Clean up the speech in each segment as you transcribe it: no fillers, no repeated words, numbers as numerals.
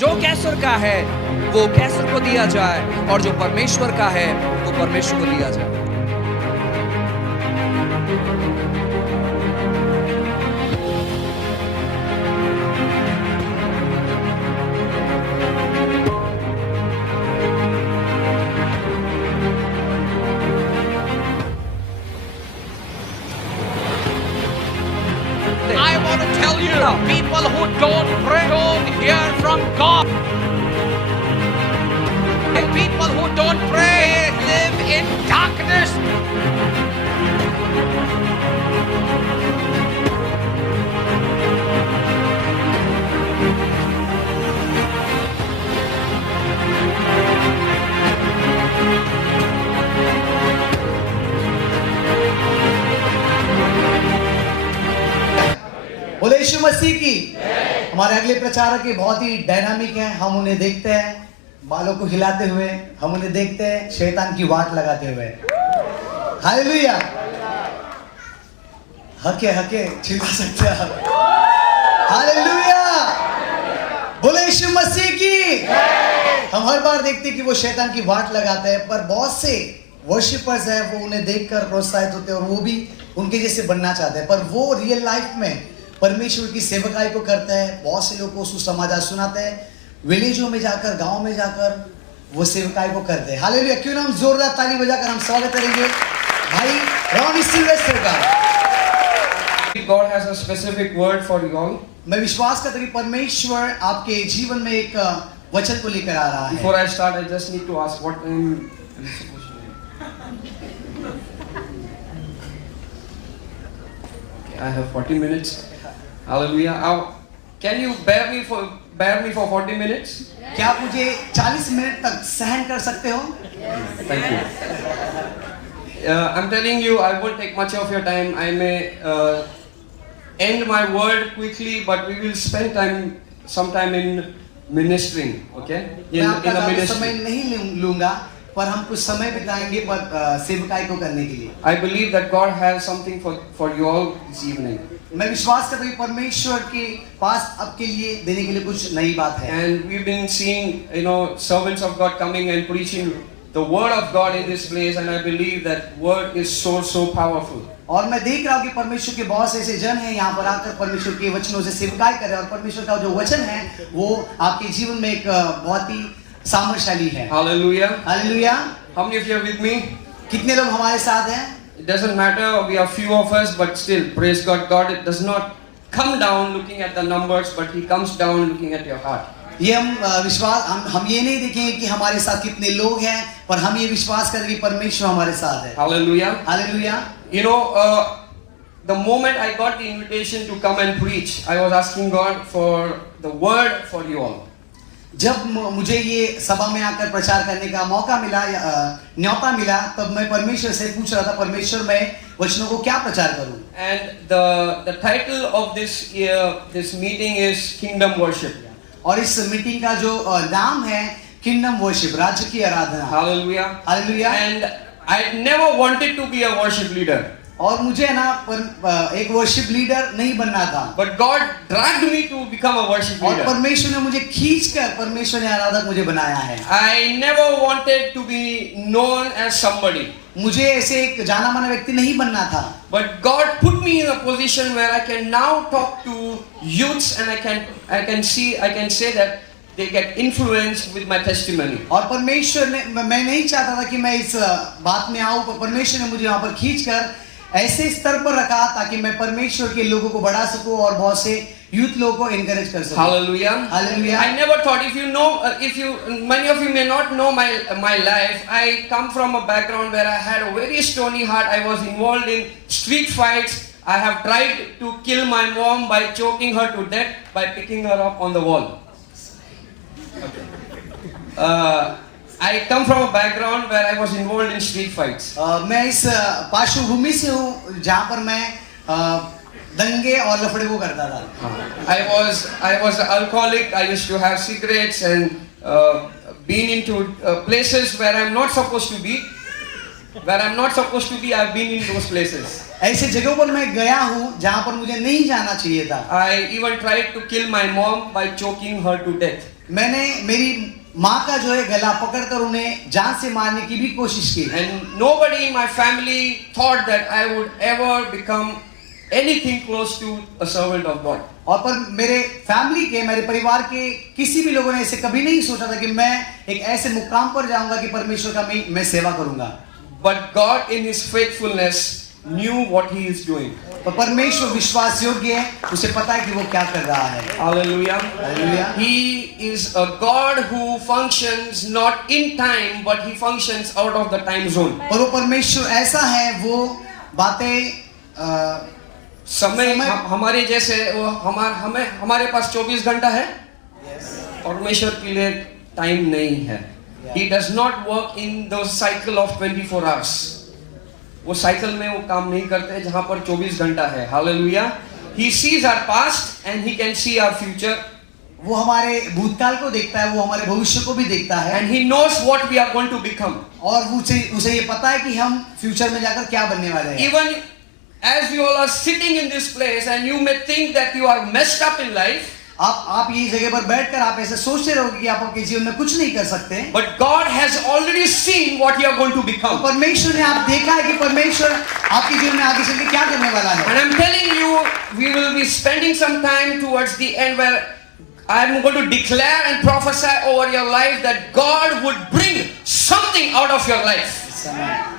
जो कैसर का है वो कैसर को दिया जाए और जो परमेश्वर का है वो परमेश्वर को दिया जाए। I want to tell you, people who don't pray don't hear from God. People who don't pray live in darkness. बोले यीशु मसीह की। हमारे अगले प्रचारक ये बहुत ही डायनामिक हैं। हम उन्हें देखते हैं बालों को हिलाते हुए, हम उन्हें देखते हैं शैतान की वाट लगाते हुए। हालेलुया। हके हके चिल्ला सकते हैं आप। हालेलुया। बोले यीशु मसीह की। हम हर बार देखते हैं कि वो शैतान की वाट लगाते हैं, पर बहुत से वर्शिपर्स हैं वो उन्हें देखकर प्रोत्साहित होते हैं और वो भी उनके जैसे बनना चाहते हैं, पर वो रियल लाइफ में परमेश्वर की सेवकाई को करते हैं। बहुत से लोगों को सुसमाचार सुनाते हैं, विलेजों में जाकर, गांव में जाकर वो सेवकाई को करते हैं। हालेलुया। क्यों ना हम जोरदार ताली बजाकर हम स्वागत करेंगे भाई रॉनी सिल्वेस्टर का। God has a specific word for you all. मैं विश्वास करता हूं कि परमेश्वर आपके जीवन में एक वचन को लेकर आ रहा है। Before I start, I just need to ask what time are you supposed to do? Okay, I have 40 minutes. Hallelujah. Can you bear me for 40 minutes? क्या आप मुझे 40 मिनट तक सहन कर सकते हो? Thank you. I'm telling you, I won't take much of your time. I may end my word quickly, but we will spend some time in ministering. Okay? मैं आपका In the ज़्यादा समय ministry. नहीं लूंगा, पर हम कुछ समय बिताएंगे पर सेवकाई को करने के लिए। I believe that God has something for you all this evening. मैं विश्वास करता हूं कि परमेश्वर के पास आपके लिए देने के लिए कुछ नई बात है। And we've been seeing, servants of God coming and preaching the word of God in this place, and I believe that word is so powerful. और मैं देख रहा हूँ कि परमेश्वर के बहुत से ऐसे जन हैं यहाँ पर आकर परमेश्वर के वचनों से सेवकाई कर रहे हैं, और परमेश्वर का जो वचन है वो आपके जीवन में एक बहुत ही सामर्थ्यशाली है। Hallelujah. Hallelujah. How many of you are with me? कितने लोग हमारे साथ हैं? It doesn't matter, we are few of us, but still, praise God. God does not come down looking at the numbers, but He comes down looking at your heart. ये हम ये नहीं देखेंगे कि हमारे साथ कितने लोग हैं, पर हम ये विश्वास करें कि परमेश्वर हमारे साथ है। Hallelujah. Hallelujah. The moment I got the invitation to come and preach, I was asking God for the word for you all. जब मुझे ये सभा में आकर प्रचार करने का मौका मिला, न्योता मिला, तब मैं परमेश्वर से पूछ रहा था, परमेश्वर मैं वचनों को क्या प्रचार करूं? And the title of this meeting is Kingdom Worship. और इस मीटिंग का जो नाम है किंगडम वर्शिप, राज्य की आराधना। Hallelujah. Hallelujah. And I never wanted to be a worship leader. और मुझे ना एक वर्शिप लीडर नहीं बनना था, But God dragged me to become a worship और leader. परमेश्वर ने मुझे खींचकर परमेश्वर ने आराधक मुझे बनाया है। I never wanted to be known as somebody. मुझे ऐसे एक जाना माना व्यक्ति नहीं बनना था, But God put me in a position where I can now talk to youths, and I can say that they get influenced with my testimony. और परमेश्वर ने, मैं नहीं चाहता था कि मैं इस बात में आऊं, पर परमेश्वर ने मुझे वहां पर खींचकर ऐसे स्तर पर रखा ताकि मैं परमेश्वर के लोगों को बढ़ा सकूं और बहुत से यूथ लोगों को एनकरेज कर सकूं। Hallelujah. Hallelujah. I never thought, many of you may not know my life. I come from a background where I had a very stony heart. I was involved in street fights. I have tried to kill my mom by choking her to death by picking her up on the wall. I come from a background where I was involved in street fights. मैं इस पार्श्वभूमि से हूँ जहाँ पर मैं दंगे और लफड़े को करता था। I was an alcoholic. I used to have cigarettes and been into places where I'm not supposed to be. I've been in those places. ऐसे जगहों पर मैं गया हूँ जहाँ पर मुझे नहीं जाना चाहिए था। I even tried to kill my mom by choking her to death. मैंने मेरी माँ का जो है गला पकड़कर उन्हें जान से मारने की भी कोशिश की। And nobody in my family thought that I would ever become anything close to a servant of God. और पर मेरे फैमिली के, मेरे परिवार के किसी भी लोगों ने ऐसे कभी नहीं सोचा था कि मैं एक ऐसे मुकाम पर जाऊंगा कि परमेश्वर का मैं सेवा करूंगा। But God in His faithfulness knew what He is doing. पर परमेश्वर विश्वास योग्य है, उसे पता है कि वो क्या कर रहा है। Hallelujah. Hallelujah. He is a God who functions not in time, but He functions out of the time zone. और वो परमेश्वर ऐसा है, वो बातें समय हमारे जैसे वो हमारे पास 24 घंटा है, परमेश्वर के लिए टाइम नहीं है। He does not work in the cycle of 24 hours. वो साइकिल में वो काम नहीं करते जहां पर 24 घंटा है। Hallelujah. He sees our past and he can see our future. वो हमारे भूतकाल को देखता है, वो हमारे भविष्य को भी देखता है। And he knows what we are going to become. और उसे ये पता है कि हम फ्यूचर में जाकर क्या बनने वाले हैं। Even as you all are sitting in this place and you may think that you are messed up in life. आप ये जगह पर बैठकर आप ऐसे सोचते रहोगे कि आप आपके जीवन में कुछ नहीं कर सकते। But God has already seen what you are going to become. परमेश्वर ने आप देखा है कि परमेश्वर आपके जीवन में आगे चल के क्या करने वाला है। And I'm telling you, we will be spending some time towards the end where I'm going to declare and prophesy over your life that God would bring something out of your life.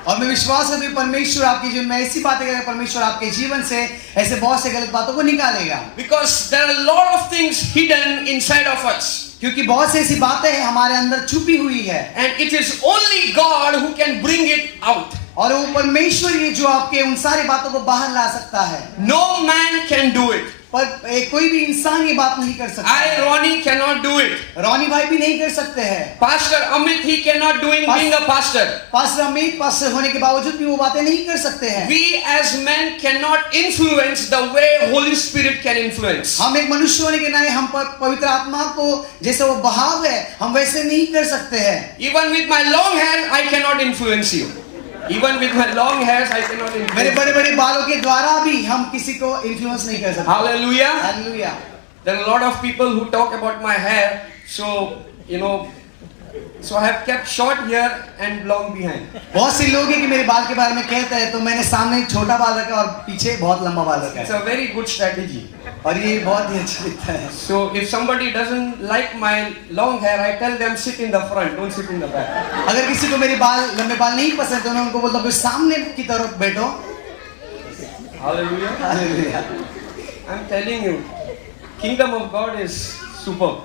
और मैं विश्वास करता हूं परमेश्वर आपके जीवन में ऐसी बातें करेगा, परमेश्वर आपके जीवन से ऐसे बहुत से गलत बातों को निकालेगा। Because there are a lot of things hidden inside of us. क्योंकि बहुत सी ऐसी बातें हैं हमारे अंदर छुपी हुई है। And it is only God who can bring it out. और वो परमेश्वर ही जो आपके उन सारी बातों को बाहर ला सकता है। No man can do it. पर कोई भी इंसान ये बात नहीं कर सकता। I, Ronnie, cannot do it. Ronnie भाई भी नहीं कर सकते हैं। Pastor Amit, he cannot do it being a pastor. Pastor Amit pastor होने के बावजूद भी वो बातें नहीं कर सकते हैं। We as men cannot influence the way Holy Spirit can influence. हम एक मनुष्य होने के नाते हम पर पवित्र आत्मा को जैसे वो बहाव है, हम वैसे नहीं कर सकते हैं। Even with my long hair, I cannot influence you. Even with my long hairs, I cannot influence. मेरे बड़े-बड़े बालों के द्वारा भी हम किसी को इन्फ्लुएंस नहीं कर सकते। Hallelujah. Hallelujah. There are a lot of people who talk about my hair, so so I have kept short here and long behind. बहुत से लोग हैं कि मेरे बाल के बारे में कहते हैं, तो मैंने सामने छोटा बाल रखा और पीछे बहुत लंबा बाल रखा It's है। a very good strategy. और ये बहुत ही अच्छा दिखता है। So if somebody doesn't like my long hair, I tell them sit in the front, don't sit in the back. अगर किसी को मेरे लंबे बाल नहीं पसंद तो मैं उनको बोलता हूँ सामने की तरफ बैठो। Hallelujah. Hallelujah. I'm telling you, kingdom of God is superb.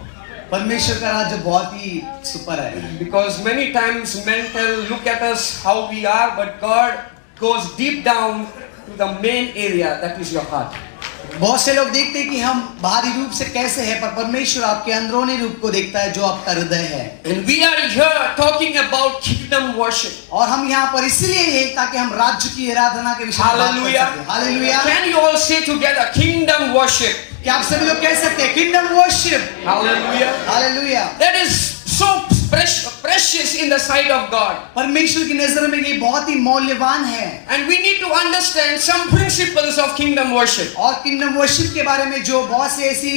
परमेश्वर का राज्य बहुत ही सुपर है। Because many times men look at us how we are, but God goes deep down to the main area, that is your heart. बहुत से लोग देखते हैं कि हम बाहरी रूप से कैसे हैं, पर परमेश्वर आपके अंदरूनी रूप को देखता है जो आपका हृदय है। And we are here talking about kingdom worship. और हम यहाँ पर इसलिए हैं ताकि हम राज्य की आराधना के विषय में बात कर Hallelujah. सकें। Hallelujah. Can you all say together kingdom worship? क्या आप सभी लोग कह सकते हैं kingdom worship? Hallelujah. Hallelujah. That is so precious in the sight of God. परमेश्वर की नजर में ये बहुत ही मूल्यवान है। And we need to understand some principles of kingdom worship. और किंगडम वर्शिप के बारे में जो बहुत सी ऐसी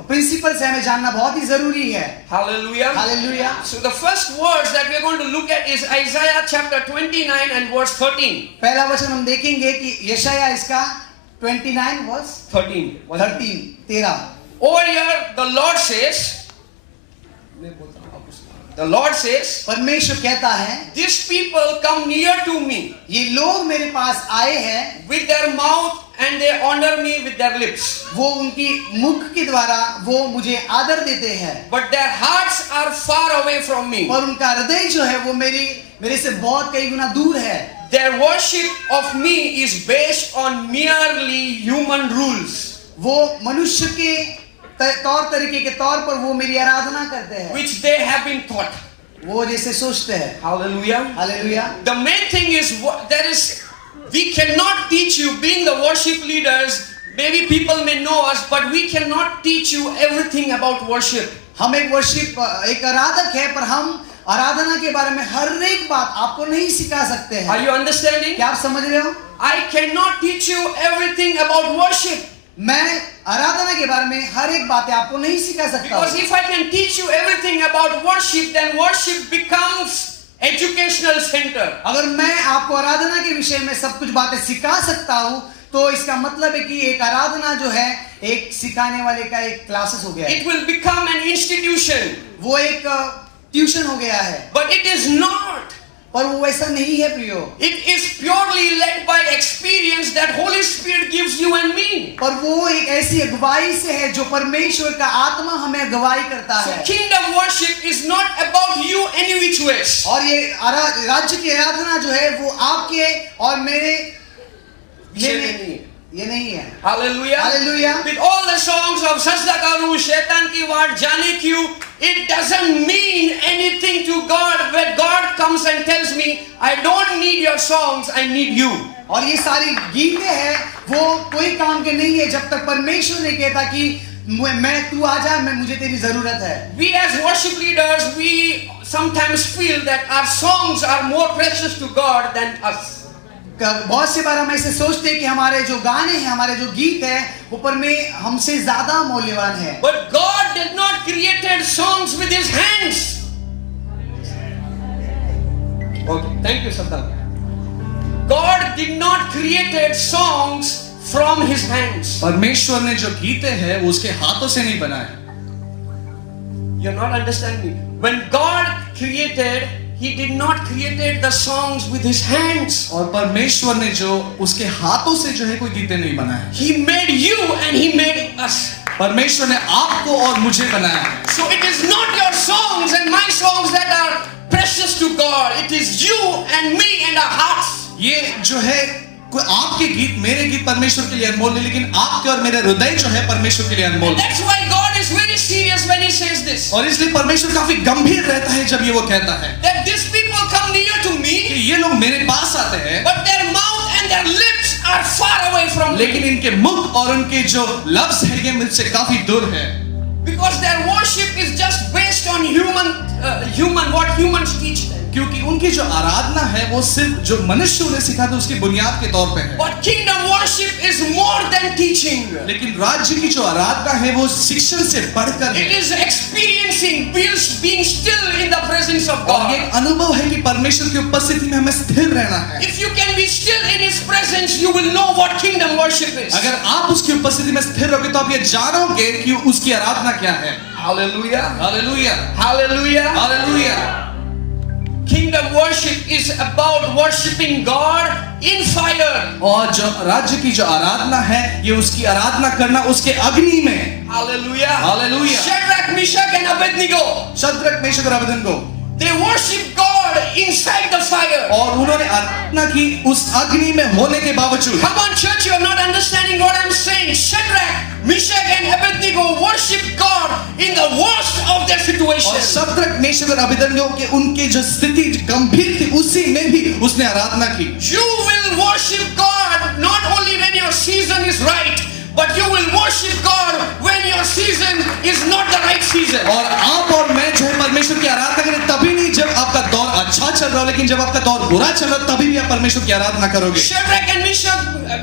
प्रिंसिपल्स है हमें जानना बहुत ही जरूरी है। Hallelujah. Hallelujah. So the first words that we are going to look at is Isaiah chapter 29 and verse 13. पहला वचन हम देखेंगे कि यशायाह इसका 29 verse 13 Over here the Lord says, परमेश्वर कहता है these people come near to me ये लोग मेरे पास आए हैं, with their mouth and they honor me with their lips. वो उनकी मुख के द्वारा वो मुझे आदर देते हैं, But their hearts are far away from me. और उनका हृदय जो है वो मेरे से बहुत कई गुना दूर है। Their worship of me is based on merely human rules, वो मनुष्य के तौर तरीके के तौर पर वो मेरी आराधना करते हैं, which they have been taught. वो जैसे सोचते हैं। Hallelujah. Hallelujah. The main thing is we cannot teach you, being the worship leaders, maybe people may know us, but we cannot teach you everything about worship. हम एक आराधक है, पर हम आराधना के बारे में हर एक बात आपको नहीं सिखा सकते हैं। Are you understanding? क्या आप समझ रहे हो? I cannot teach you everything about worship. मैं आराधना के बारे में हर एक बातें आपको नहीं सिखा सकता Because हूँ। if I can teach you everything about worship, then worship becomes educational center. अगर मैं आपको आराधना के विषय में सब कुछ बातें सिखा सकता हूँ तो इसका मतलब है कि एक आराधना जो है एक सिखाने वाले का एक क्लासेस हो गया है, It will become an institution. वो एक ट्यूशन हो गया है। But it is not. पर वो वैसा नहीं है प्रियो, It is purely led by experience that Holy Spirit gives you and me. पर वो एक ऐसी अगुवाई से है जो परमेश्वर का आत्मा हमें अगुवाई करता So है। kingdom worship is not about you any which ways. और ये राज्य की आराधना जो है वो आपके और मेरे ये नहीं है। Hallelujah. Hallelujah. With all the songs of Sajda Karu, Shaitan ki waat, Jane Kyu, it doesn't mean anything to God when God comes and tells me, I don't need your songs, I need you. और ये सारी गीतें हैं वो कोई काम के नहीं है जब तक परमेश्वर ने कहता कि मैं तू आ जा, मैं मुझे तेरी जरूरत है। We as worship leaders, we sometimes feel that our songs are more precious to God than us. बहुत से बार हम ऐसे सोचते हैं कि हमारे जो गाने हैं, हमारे जो गीत है वो हमसे ज्यादा मूल्यवान है। But God did not create songs with His hands. Okay, thank you, Saddam. God did not create songs from His hands. परमेश्वर ने जो गीते हैं वो उसके हाथों से नहीं बनाए। You're not understanding me. When God created, He did not create the songs with His hands. और परमेश्वर ने जो उसके हाथों से जो है कोई गीते नहीं बनाए। He made you and He made us. परमेश्वर ने आपको और मुझे बनाया। So it is not your songs and my songs that are precious to God. It is you and me and our hearts. ये जो है कोई आपके गीत मेरे गीत परमेश्वर के लिए अनमोल है, लेकिन आपके और मेरे हृदय जो है परमेश्वर के लिए अनमोल And है। that's why God is very serious when He says this. और इसलिए परमेश्वर काफी गंभीर रहता है जब ये वो कहता है That these people come near to कि me, ये लोग मेरे पास आते हैं but their mouth and their lips are far away from me. लेकिन इनके मुख और उनके जो लफ्ज है ये मुझसे काफी दूर है। Because their worship is just based on what humans teach them. क्योंकि उनकी जो आराधना है वो सिर्फ जो मनुष्य उन्हें सिखाते हैं उसकी बुनियाद के तौर पे है। But kingdम worship is more than teaching. लेकिन राज्य की जो आराधना है वो शिक्षण से बढ़कर It है। is experiencing, being still in the presence of और ये God. अनुभव है कि परमेश्वर की उपस्थिति में हमें स्थिर रहना है। If you can be still in His presence, you will know what kingdom worship is. अगर आप उसकी उपस्थिति में स्थिर रहोगे तो आप ये जानोगे कि उसकी आराधना क्या है। Hallelujah. Hallelujah, Hallelujah. Hallelujah. Kingdom worship is about worshiping God in fire. और जो राज्य की जो आराधना है ये उसकी आराधना करना उसके अग्नि में। Hallelujah. Hallelujah. Shadrach, Meshach and Abednego, Shadrach Meshach और Abednego they worship God inside the fire. और उन्होंने आराधना की उस अग्नि में होने के बावजूद। Come on, church, you are not understanding what I'm saying. Shadrach, Meshach and Abednego worship God in the worst of their और situation. शद्रक मेशक और अबेदनगो के उनके जो स्थिति गंभीर थी उसी में भी उसने आराधना की। You will worship God not only when your season is right, but you will worship God when your season is not the right season. और आप और मैं जो है परमेश्वर की आराधना करें तभी नहीं जब आपका दौर अच्छा चल रहा हो, लेकिन जब आपका दौर बुरा चल रहा हो तभी भी आप परमेश्वर की आराधना करोगे। Shadrach and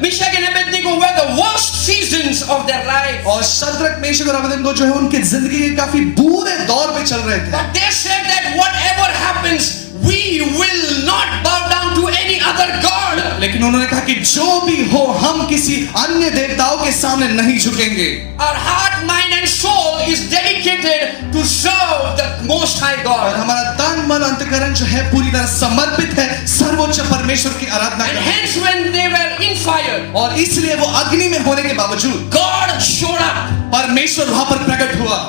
Meshach and Abednego were the worst seasons of their life. और शद्रक मेशक और अबेदनगो जो है उनके जिंदगी के काफी बुरे दौर में चल रहे थे। But they said that whatever happens, we will not bow down to any other God. लेकिन उन्होंने कहा कि जो भी हो हम किसी अन्य देवताओं के सामने नहीं झुकेंगे। Our heart, mind and soul is dedicated to serve the Most High और God. हमारा तन मन अंतःकरण जो है पूरी तरह समर्पित है सर्वोच्च परमेश्वर की आराधना And करने। hence when they were in fire, और इसलिए वो अग्नि में होने के बावजूद God showed up. परमेश्वर वहां पर प्रकट हुआ।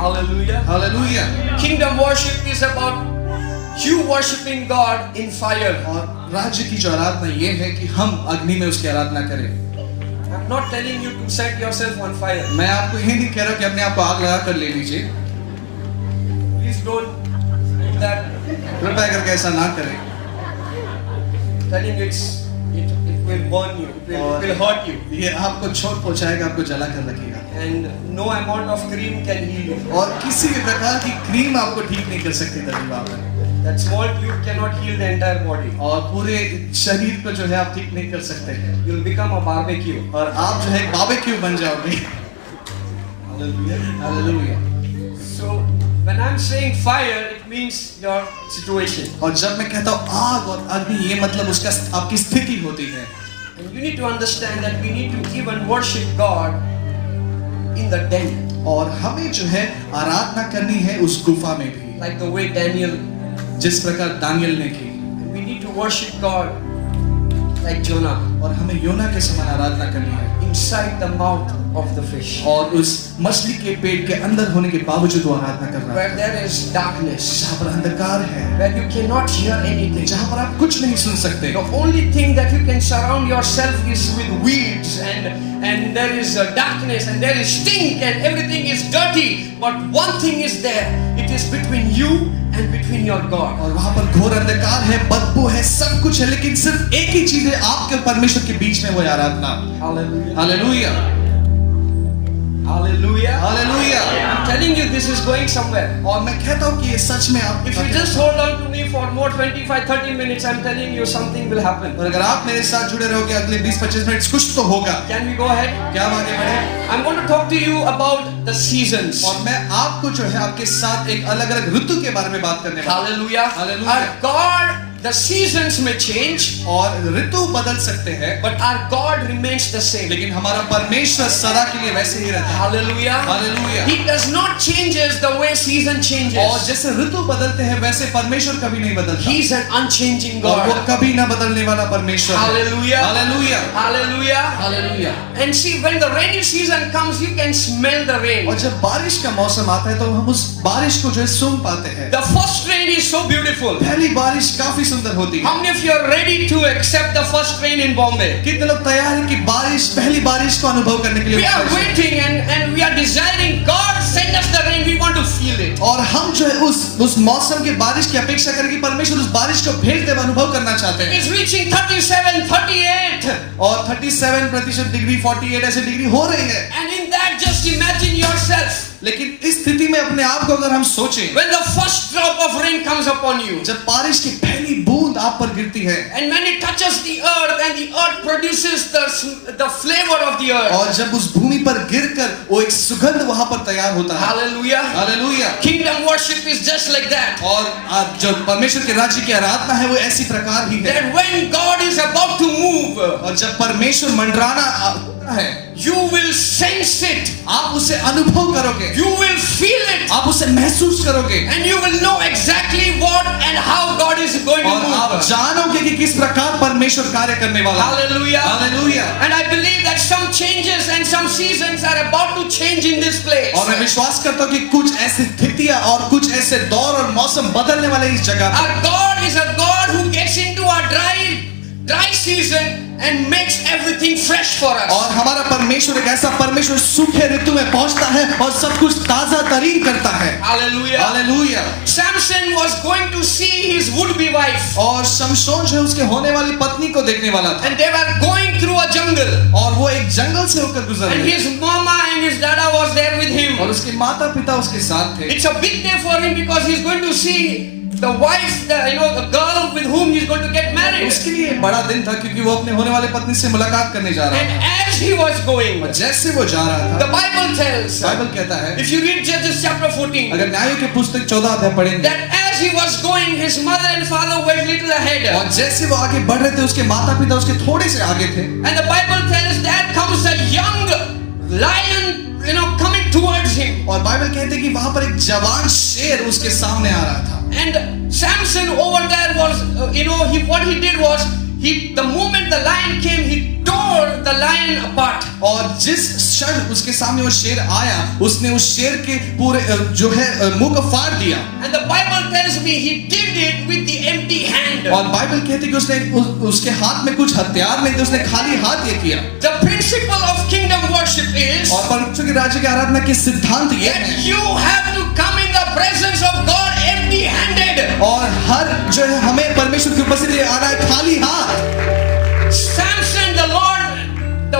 Hallelujah. Hallelujah. Kingdom worship is about you worshiping God in fire. और राज्य की जो आराधना ये है कि हम अग्नि में उसकी आराधना करें। I'm not telling you to set yourself on fire. मैं आपको ये नहीं कह रहा कि अपने आप को आग लगा कर ले लीजिए, Please don't do that. कृपया करके ऐसा ना करें। Telling you it will burn you. It will hurt you. ये आपको चोट पहुंचाएगा, आपको जला कर रखेगा। And no amount of cream can heal you. और किसी भी प्रकार की क्रीम आपको ठीक नहीं कर सकती तकलीफ में। That small tube cannot heal the entire body. और पूरे शरीर को जो है आप ठीक नहीं कर सकते हैं You'll become a barbecue. और आप जो है एक बारबेक्यू बन जाओगे। Hallelujah. So when I'm saying fire, it means your situation. और जब मैं कहता हूँ आग और अग्नि, ये मतलब उसका आपकी स्थिति होती है। And you need to understand that we need to even worship God in the den. और हमें जो है आराधना करनी है उस गुफा में भी, Like the way Daniel. जिस प्रकार दानियल ने की। And we need to worship God like Jonah. और हमें योना के समान आराधना करनी है, Inside the mouth of the fish. और उस मछली के पेट के अंदर होने के बावजूद वो आराधना करना है, Where there is darkness. जहाँ पर अंधकार है, Where you cannot hear anything. जहाँ पर आप कुछ नहीं सुन सकते। The only thing that you can surround yourself is with weeds and there is darkness and there is stink and everything is dirty. But one thing is there. It is between you and between your God. और वहाँ पर घोर अंधकार है, बदबू है, सब कुछ है, लेकिन सिर्फ एक ही चीज है आपके और परमेश्वर के बीच में, वो है आराधना। Hallelujah. Hallelujah, Hallelujah. Hallelujah. I'm telling you this is going somewhere. और मैं कहता हूँ कि ये सच में आप, If you just hold on to me for more 25-30 minutes, I'm telling you something will happen. और अगर आप मेरे साथ जुड़े रहोगे अगले 20-25 मिनट, कुछ तो होगा। Can we go ahead? क्या हम आगे बढ़े? I'm going to talk to you about the seasons. और मैं आपको जो है आपके साथ एक अलग अलग ऋतु के बारे में बात करने वाला हूं। Hallelujah. Hallelujah. Our God, the seasons may change, और ऋतु बदल सकते हैं, but our God remains the same. लेकिन हमारा परमेश्वर सदा के लिए वैसे ही रहता है। Hallelujah. Hallelujah. He does not changes the way season और changes. जैसे ऋतु बदलते हैं वैसे परमेश्वर कभी नहीं बदलता, He's an unchanging और वो God. कभी ना बदलने वाला परमेश्वर है। Hallelujah. Hallelujah, Hallelujah. Hallelujah. And see, when the rainy season comes, you can smell the rain. और जब बारिश का मौसम आता है तो हम उस बारिश को जो है सूंघ पाते हैं। The first rain is so beautiful. पहली बारिश काफी सुंदर होती है। How many of you are ready to accept the first rain in Bombay? कितने लोग तैयार हैं कि बारिश, पहली बारिश को अनुभव करने के लिए? We are waiting and we are desiring, God send us the rain, we want to feel it. और हम जो है उस मौसम के बारिश की अपेक्षा करें कि परमेश्वर उस बारिश को भेज दे, अनुभव करना चाहते हैं। It's reaching 37, 38. और 37% डिग्री, 48 ऐसे डिग्री हो रही है। And in that, just imagine yourself. लेकिन इस स्थिति में अपने आप को अगर हम सोचें, When the first drop of rain comes upon you, जब बारिश की पहली बूंद आप पर गिरती है, and when it touches the earth and the earth produces the flavor of the earth. और जब उस भूमि पर गिरकर वो एक सुगंध वहां पर तैयार होता है। Hallelujah. Hallelujah. Kingdom worship is just like that. और जो परमेश्वर के राज्य की आराधना है वो ऐसी प्रकार ही है। That when God is about to move, और जब परमेश्वर मंडराना होता है, you will sense it. आप उसे अनुभव करोगे, You will feel it. आप उसे महसूस करोगे, And you will know exactly what and how God is going to और आप move. जानोगे कि किस प्रकार परमेश्वर कार्य करने वाला है। Hallelujah. Hallelujah. And I believe that some changes and some seasons are about to change in this place. और मैं विश्वास करता हूँ कि कुछ ऐसी स्थितियां और कुछ ऐसे दौर और मौसम बदलने वाले इस जगह पर। Our God is a God who gets into our dry season and makes everything fresh for us. और हमारा परमेश्वर एक ऐसा परमेश्वर सूखे ऋतु में पहुंचता है और सब कुछ ताजा तरीन करता है। Hallelujah. Hallelujah. Samson was going to see his would-be wife. और शमशोन जो है उसके होने वाली पत्नी को देखने वाला था, And they were going through a jungle. और वो एक जंगल से होकर गुजर And रहे his mama and his dada was there with him. और उसके माता पिता उसके साथ थे। It's a big day for him because he's going to see the wife, the girl with whom he's going to get married. उसके लिए बड़ा दिन था क्योंकि वो अपने होने वाले पत्नी से मुलाकात करने जा रहा And था। as he was going, और जैसे वो जा रहा the था, Bible tells, बाइबल कहता है, if you read Judges chapter 14, अगर न्यायों की पुस्तक 14 अध्याय पढ़ेंगे, that as he was going, his mother and father went little ahead. और जैसे वो आगे बढ़ रहे थे उसके माता पिता उसके थोड़े से आगे थे, And the Bible tells that comes a young lion, coming towards him. और बाइबल कहते हैं कि वहां पर एक जवान शेर उसके सामने आ रहा था। And Samson over there was, what he did was, the moment the lion came, he tore the lion apart. और जिस क्षण उसके सामने वो शेर आया, उसने उस शेर के पूरे जो है मुंह को फाड़ दिया। And the Bible tells me he did it with the empty hand. और बाइबल कहती है कि उसने उसके हाथ में कुछ हथियार नहीं थे, उसने खाली हाथ ये किया। The principle of kingdom worship is और परमेश्वर के राज्य की आराधना के सिद्धांत ये that है, you have to come in the presence of God empty-handed. और हर जो है हमें परमेश्वर की उपस्थिति में आना है खाली हाथ। Samson, the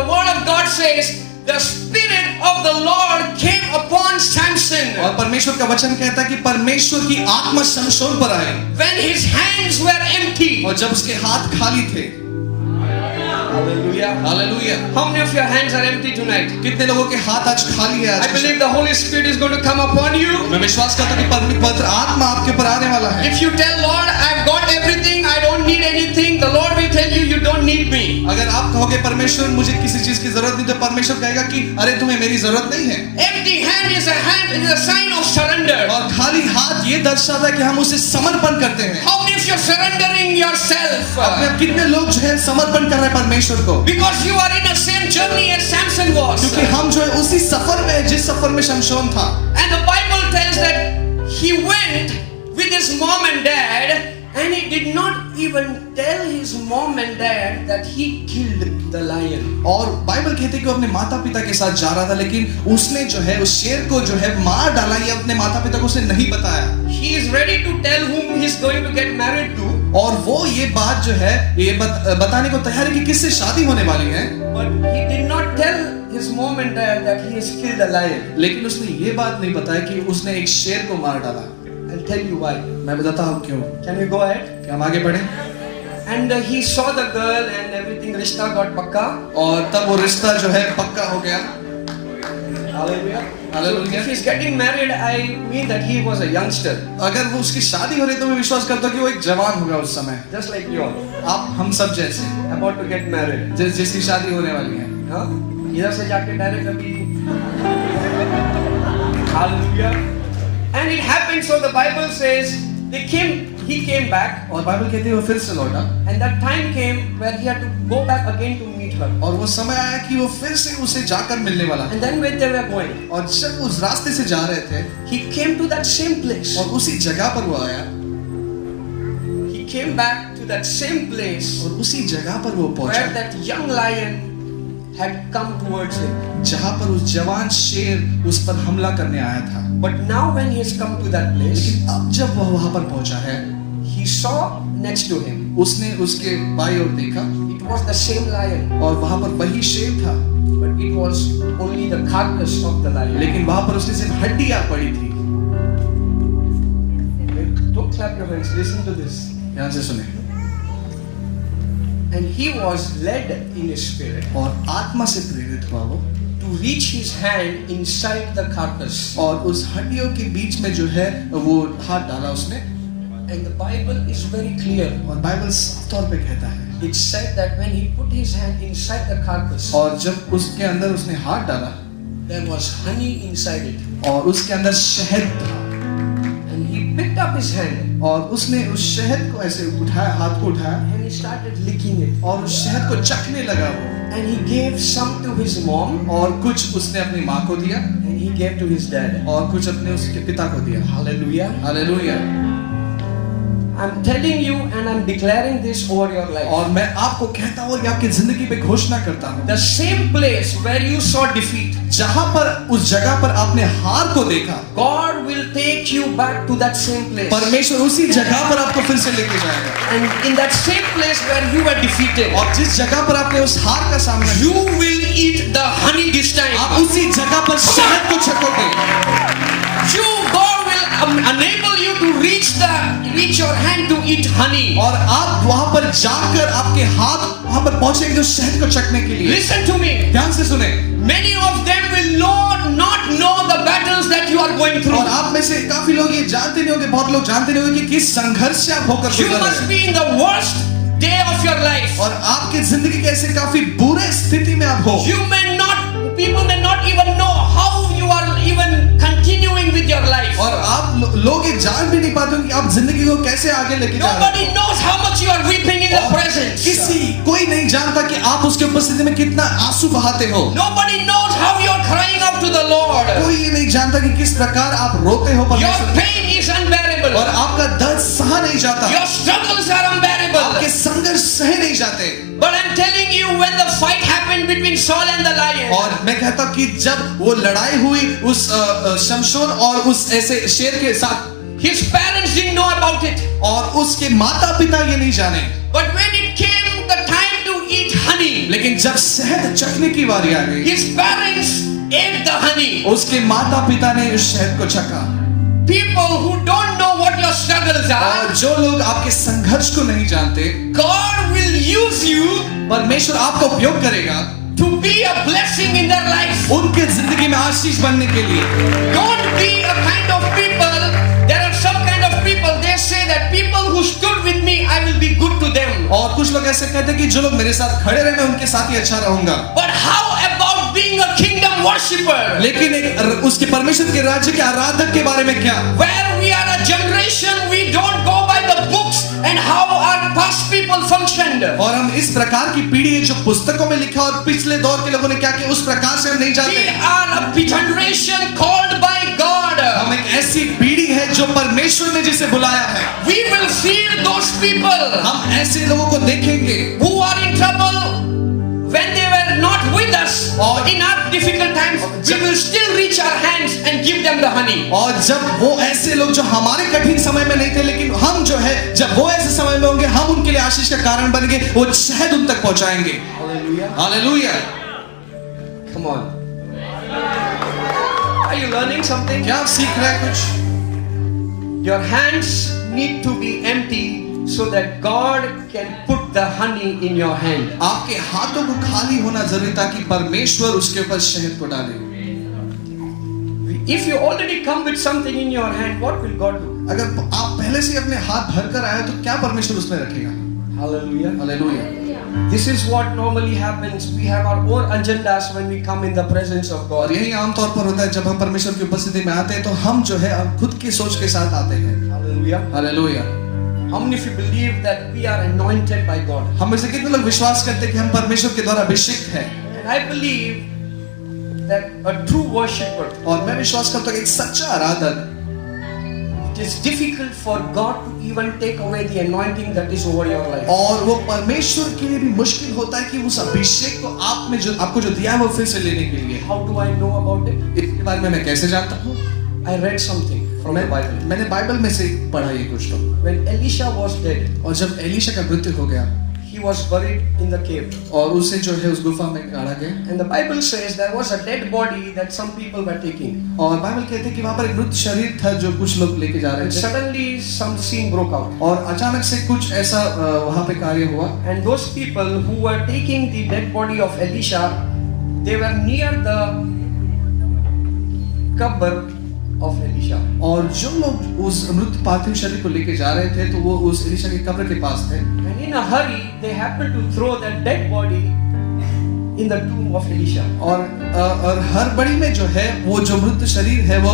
word of God says, the spirit of the Lord came upon Samson. और परमेश्वर का वचन कहता है कि परमेश्वर की आत्मा शमशोन पर आए when his hands were empty. और जब उसके हाथ खाली थे। Hallelujah. Hallelujah. How many of your hands are empty tonight? कितने लोगों के हाथ आज खाली है? I आज believe the Holy Spirit is going to come upon you. मैं विश्वास करता हूं कि पवित्र आत्मा आपके ऊपर आने वाला है। If you tell Lord, I've got everything, I don't need anything, the Lord will tell you, you don't need me. अगर आप कहोगे परमेश्वर मुझे किसी चीज की जरूरत नहीं, तो परमेश्वर कहेगा कि अरे तुम्हें मेरी जरूरत नहीं है। Empty hand is a sign of surrender. और खाली हाथ ये दर्शाता है कि हम उसे समर्पण करते हैं। How many of you are surrendering yourself? अपने कितने लोग जो है समर्पण कर रहे हैं परमेश्वर को? Because you are in the same journey as Samson was. क्योंकि हम जो है उसी सफर में, जिस सफर में शमशोन था। And the Bible tells that he went with his mom and dad, and he did not even tell his mom and dad that he killed the lion. और बाइबल कहते हैं कि वो अपने माता पिता के साथ जा रहा था, लेकिन उसने जो है उस शेर को जो है मार डाला। ये अपने माता पिता को उसने नहीं बताया। He is ready to tell whom he is going to get married to. और वो ये बात जो है ये बताने को तैयार है कि किससे शादी होने वाली है। But he did not tell his mom and dad that he has killed a lion. लेकिन उसने ये बात नहीं बताया कि उसने एक शेर को मार डाला। I'll tell you why. मैं बताता हूँ क्यों। Can we go ahead? क्या हम आगे बढ़े? And he saw the girl and everything. Rishta got pakka. और तब वो रिश्ता जो है पक्का हो गया। Hallelujah. Hallelujah. So if he's getting married, I mean that he was a youngster, अगर वो उसकी शादी हो रही तो मैं विश्वास करता हूँ कि वो एक जवान होगा उस समय। just like you all, आप हम सब जैसे about to get married. जिसकी शादी होने वाली है। हाँ? इधर से जाके डायरेक्ट अभी Hallelujah. And it happened, so the Bible says he came back, और बाइबल कहती है वो फिर से लौटा। and that time came where he had to go back again to meet her. और वो समय आया कि वो फिर से उसे जाकर मिलने वाला था। And then when they were going, और जब उस रास्ते से जा रहे थे he came to that same place. और उसी जगह पर वो आया He came back to that same place और उसी जगह पर वो where पहुंचा that young lion had come towards him. जहां पर उस जवान शेर उस पर हमला करने आया था। But now when he has come to that place, लेकिन अब जब वह वहां पर पहुंचा है, he saw next to him, उसने उसके बाईं ओर देखा it was the same lion, और वहां पर वही शेर था, but it was only the carcass of the lion. लेकिन वहां पर उसने सिर्फ हड्डियां पड़ी थी। Don't clap your hands, listen to this. ध्यान से सुने। And he was led in his spirit और आत्मा से प्रेरित हुआ वो to reach his hand inside the carcass. और उस हड्डियों के बीच में जो है वो हाथ डाला उसने। And the Bible is very clear. और बाइबल साफ तौर पे कहता है, It said that when he put his hand inside the carcass, और जब उसके अंदर उसने हाथ डाला there was honey inside it. और उसके अंदर शहद था, And he picked up his hand और उसने उस शहद को ऐसे उठाया, हाथ को उठाया and he started licking it. और उस शहद को चखने लगा वो। And he gave some to his mom और कुछ उसने अपनी माँ को दिया and he gave to his dad. और कुछ अपने उसके पिता को दिया। Hallelujah. Hallelujah. I'm telling you and I'm declaring this over your life. और मैं आपको कहता हूँ और आपकी जिंदगी पे घोषणा करता हूँ, The same place where you saw defeat, जहाँ पर उस जगह पर आपने हार को देखा, God will take you back to that same place. परमेश्वर उसी जगह पर आपको फिर से लेके जाएगा। And in that same place where you were defeated, और जिस जगह पर आपने उस हार का सामना you किया, will eat the honey this time. आप उसी जगह पर शहद को चखोगे। God will enable you to reach your hand to eat honey. और आप वहां पर जाकर आपके हाथ वहां पर पहुंचेंगे उस शहद को चखने के लिए। Listen to me. ध्यान से सुने। Many of them will not know the battles that you are going through. और आप में से काफी लोग ये जानते नहीं होंगे, बहुत लोग जानते नहीं होंगे कि किस संघर्ष से आप होकर You गुजर रहे must हैं। be in the worst day of your life. और आपकी जिंदगी के ऐसे काफी बुरे स्थिति में आप हो। People may not even know how you are even continuing with your life. और आप लोग ये जान भी नहीं पाते हो कि आप जिंदगी को कैसे आगे लेके जा रहे Nobody knows how much you are weeping in the presence. कोई नहीं जानता कि आप उसके उपस्थिति में कितना आंसू बहाते हो। Nobody knows how you are crying out to the Lord. कोई ये नहीं जानता कि किस प्रकार आप रोते हो Your परमेश्वर के। pain is unbearable. और आपका दर्द सहा नहीं जाता, Your struggles are unbearable. आपके संघर्ष सहे नहीं जाते। But I'm telling you, when the fight happened between Saul and the lion, और मैं कहता हूँ कि जब वो लड़ाई हुई उस शमशोन और उस ऐसे शेर के साथ, his parents didn't know about it. और उसके माता पिता ये नहीं जाने, But when it came the time to eat honey, लेकिन जब शहद चखने की बारी आ गई, his parents ate the honey. उसके माता पिता ने उस शहद को चखा। People who don't know what your struggles are, और जो लोग आपके संघर्ष को नहीं जानते, God will use you परमेश्वर आपका उपयोग करेगा to be a blessing in their life. उनके जिंदगी में आशीष बनने के लिए। Don't be a kind of people. There are some kind of people, they say that people who stood with me, I will be good to them. और कुछ लोग ऐसे कहते हैं कि जो लोग मेरे साथ खड़े रहे मैं उनके साथ ही अच्छा रहूंगा। But how about being a kingdom worshipper? लेकिन एक उसके परमेश्वर के राज्य के आराधक के बारे में क्या? Where we are a generation, we don't go by the books and how our past people functioned. और हम इस प्रकार की पीढ़ी है जो पुस्तकों में लिखा और पिछले दौर के लोगों ने क्या किया उस प्रकार से हम नहीं We जानते। are a generation called by God. हम एक ऐसी पीढ़ी है जो परमेश्वर ने जिसे बुलाया है। We will feed those people हम ऐसे लोगों को देखेंगे who are in trouble when they were not with us और in our difficult times. We will still reach our hands and give them the honey. और जब वो ऐसे लोग जो हमारे कठिन समय में नहीं थे लेकिन हम जो है जब वो ऐसे समय में होंगे हम उनके लिए आशीष का कारण बनेंगे, वो शहद उन तक पहुंचाएंगे। Hallelujah. Hallelujah. Come on. Are you learning something? क्या आप सीख रहे हैं कुछ? Your hands need to be empty so that God can put the honey in your hand. आपके हाथों को खाली होना जरूरी ताकि परमेश्वर उसके ऊपर शहद को डाले। If you already come with something in your hand, what will God do? अगर आप पहले से अपने हाथ भर कर आए तो क्या परमेश्वर उसमें रखेगा? Hallelujah. Hallelujah. This is what normally happens. We have our own agendas when we come in the presence of और God. यही आमतौर पर होता है जब हम परमेश्वर की उपस्थिति में आते हैं तो हम जो है हम खुद की सोच के साथ आते हैं। Hallelujah. Hallelujah. How many of you believe that we are anointed by God? हम में से कितने लोग विश्वास करते हैं कि हम परमेश्वर के द्वारा अभिषिक्त हैं? And I believe that a true worshipper, और मैं विश्वास करता हूँ कि एक सच्चा आराधक it is difficult for God to even take away the anointing that is over your life. और वो परमेश्वर के लिए भी मुश्किल होता है कि उस अभिषेक को आप में जो आपको जो दिया है वो फिर से लेने के लिए। How do I know about it? इसके बारे में मैं कैसे जानता हूँ? I read something from the Bible. मैंने बाइबल में से पढ़ा ये कुछ तो। When Elisha was dead, और जब एलीशा का मृत्यु हो गया he was buried in the cave. और उसे जो है उस गुफा में गाड़ा गया And the Bible says there was a dead body that some people were taking. और बाइबल कहते हैं कि वहाँ पर एक मृत शरीर था जो कुछ लोग लेके जा रहे And थे suddenly some scene broke out. और अचानक से कुछ ऐसा वहाँ पे कार्य हुआ And those people who were taking the dead body of Elisha, they were near the qabr of Elisha. और जो लोग उस मृत पार्थिव शरीर को लेके जा रहे थे तो वो उस एलीशा की कब्र के पास थे And in a hurry, they happened to throw that dead body in the tomb of Elisha. और हर बड़ी में जो है वो जो मृत शरीर है वो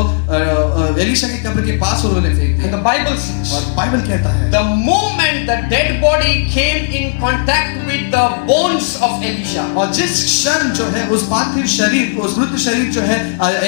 एलीशा की कब्र के पास उन्होंने फेंक And दिया the Bible says, और बाइबल कहता है the moment the dead body came in contact with the bones of Elisha, और जिस क्षण जो है उस पार्थिव शरीर उस मृत शरीर जो है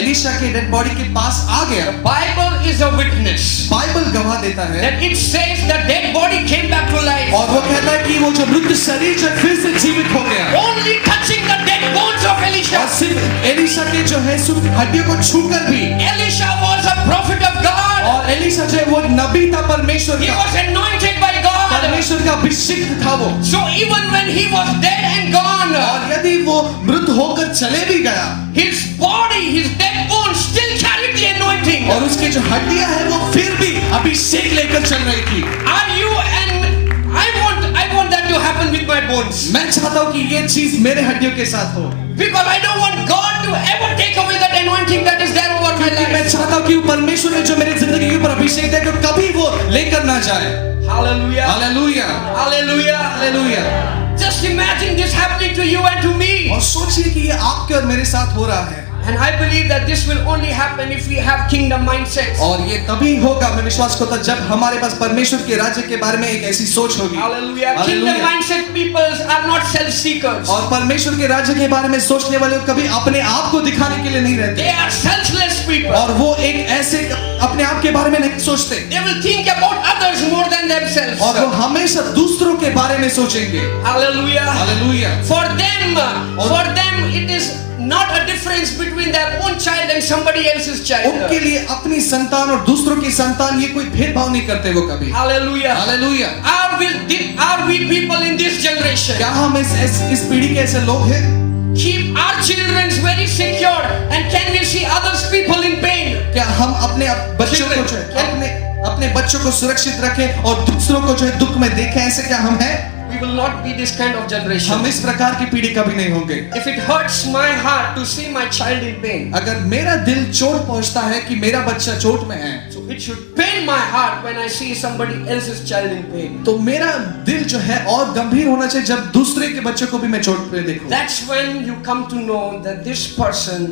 एलीशा के डेड बॉडी के पास आ गया, the Bible is a witness Bible गवाह देता है that it says the dead body came back to life. और वो कहता है कि वो जो मृत शरीर जो फिर से जीवित हो गया Only touching the dead bones of Elisha. और सिर्फ एलीशा के जो है सिर्फ हड्डियों को छूकर भी Elisha was a prophet of God. और एलीशा जो है वो नबी था परमेश्वर He का, was anointed by God. परमेश्वर का अभिषिक्त था वो। So even when he was dead and gone, और यदि वो मृत होकर चले भी गया his body, his dead bones still carried the anointing. और उसकी जो हड्डियां हैं वो फिर भी अभिषेक लेकर चल रही थी। Are you and I want that to happen with my bones. मैं चाहता हूँ कि ये चीज मेरे हड्डियों के साथ हो Because I don't want God to ever take away that anointing that is there over my मैं life. चाहता हूँ कि परमेश्वर ने जो मेरी जिंदगी के ऊपर अभिषेक दिया कि कभी वो लेकर ना जाए। Hallelujah. Hallelujah Hallelujah. Hallelujah. Just imagine this happening to you and to me. और सोचिए कि ये आपके और मेरे साथ हो रहा है And I believe that this will only happen if we have kingdom mindset. और ये तभी होगा मैं विश्वास करता हूं जब हमारे पास परमेश्वर के राज्य के बारे में एक ऐसी सोच होगी। Hallelujah. Kingdom hallelujah. mindset people are not self-seekers. और परमेश्वर के राज्य के बारे में सोचने वाले कभी अपने आप को दिखाने के लिए नहीं रहते They are selfless people. और वो एक ऐसे अपने आप के बारे में नहीं सोचते They will think about others more than themselves. और वो हमेशा दूसरों के बारे में सोचेंगे। Hallelujah. Hallelujah. For them, it is not a difference between their own child and somebody else's child. उनके लिए अपनी संतान और दूसरों की संतान ये कोई भेदभाव नहीं करते वो कभी। Hallelujah. Hallelujah. Are we people in this generation? क्या हम इस पीढ़ी के ऐसे लोग हैं Keep our children very secure and अपने बच्चों को जो है अपने बच्चों को सुरक्षित रखें और दूसरों को जो है दुख में देखें, ऐसे क्या हम हैं? We will not be this kind of generation. हम इस प्रकार की पीढ़ी कभी नहीं होंगे। If it hurts my heart to see my child in pain, अगर मेरा दिल चोट पहुंचता है कि मेरा बच्चा चोट में है, so it should pain my heart when I see somebody else's child in pain. तो मेरा दिल जो है और गंभीर होना चाहिए जब दूसरे के बच्चे को भी मैं चोट पे देखूं। That's when you come to know that this person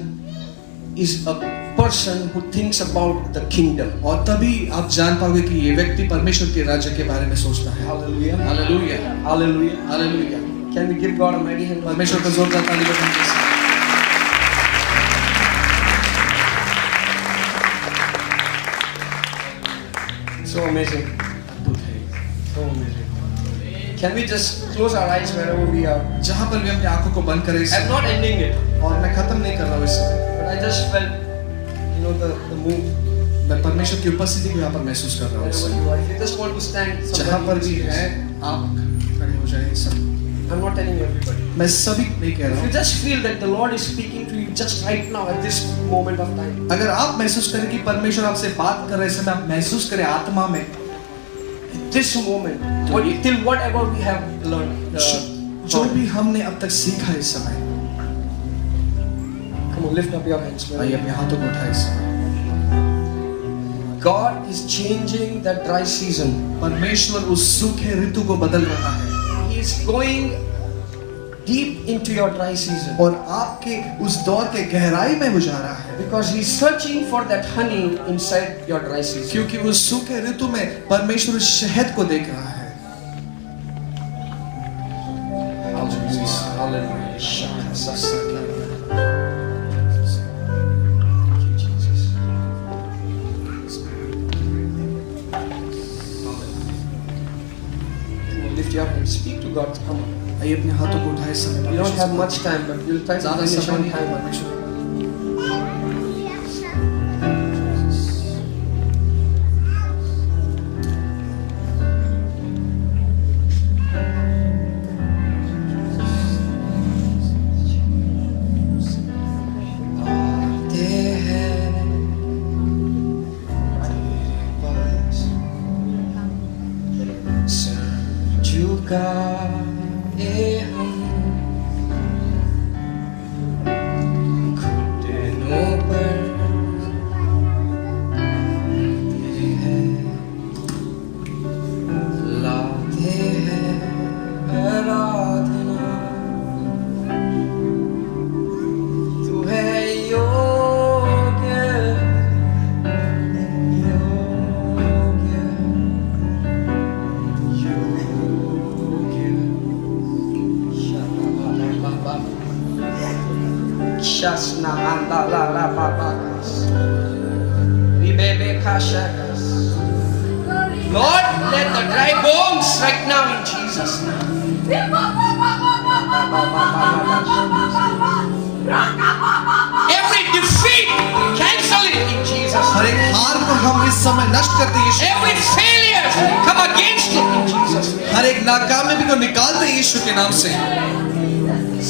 is a person who thinks about the kingdom. और तभी आप जान पाओगे कि ये व्यक्ति परमेश्वर के राज्य के बारे में सोचता है। Hallelujah. Hallelujah, Hallelujah. Hallelujah. Can we give God a mighty hand? परमेश्वर को जोरदार ताली बजाएं। So amazing. So amazing. Can we just close our eyes wherever we are? जहाँ पर भी अपनी आंखों को बंद करें I'm not ending it, और मैं खत्म नहीं कर रहा हूँ इस समय। but I just felt, the move. मैं परमेश्वर की उपस्थिति को यहाँ पर महसूस कर रहा हूँ इस Wherever समय। you are. If you just want to stand, जहाँ पर भी somebody, है आप खड़े हो जाएं सब। I'm not telling everybody. मैं सभी को नहीं कह रहा If you हूँ। just feel that the Lord is speaking to you just right now at this moment of time, अगर आप महसूस करें कि परमेश्वर आपसे बात कर रहे हैं, समय आप महसूस करें आत्मा में this moment, till whatever we have learned, जो भी हमने अब तक सीखा इस समय, come on, lift up your hands. आइए अपने हाथों को उठाएं इस समय। God is changing that dry season. परमेश्वर उस सूखे ऋतु को बदल रहा है He is going deep into your dry season और आपके उस दौर के गहराई में वो जा रहा है, because He is searching for that honey inside your dry season. क्योंकि उस सूखे ऋतु में परमेश्वर उस शहद को देख रहा है। Lift your hands. Speak to God. Come on. आइए अपने हाथों को उठाएं इस समय। We don't have much time, but we'll try to ज़्यादा finish समय on नहीं है time. परमेश्वर। Lord, let the dry bones right now in Jesus' name. Every defeat, cancel it in Jesus' her name. एक हार को हम इस समय नष्ट करते हैं यीशु। Every failure, come against it in Jesus' name. हर एक नाकामी को निकालते हैं यीशु के नाम से।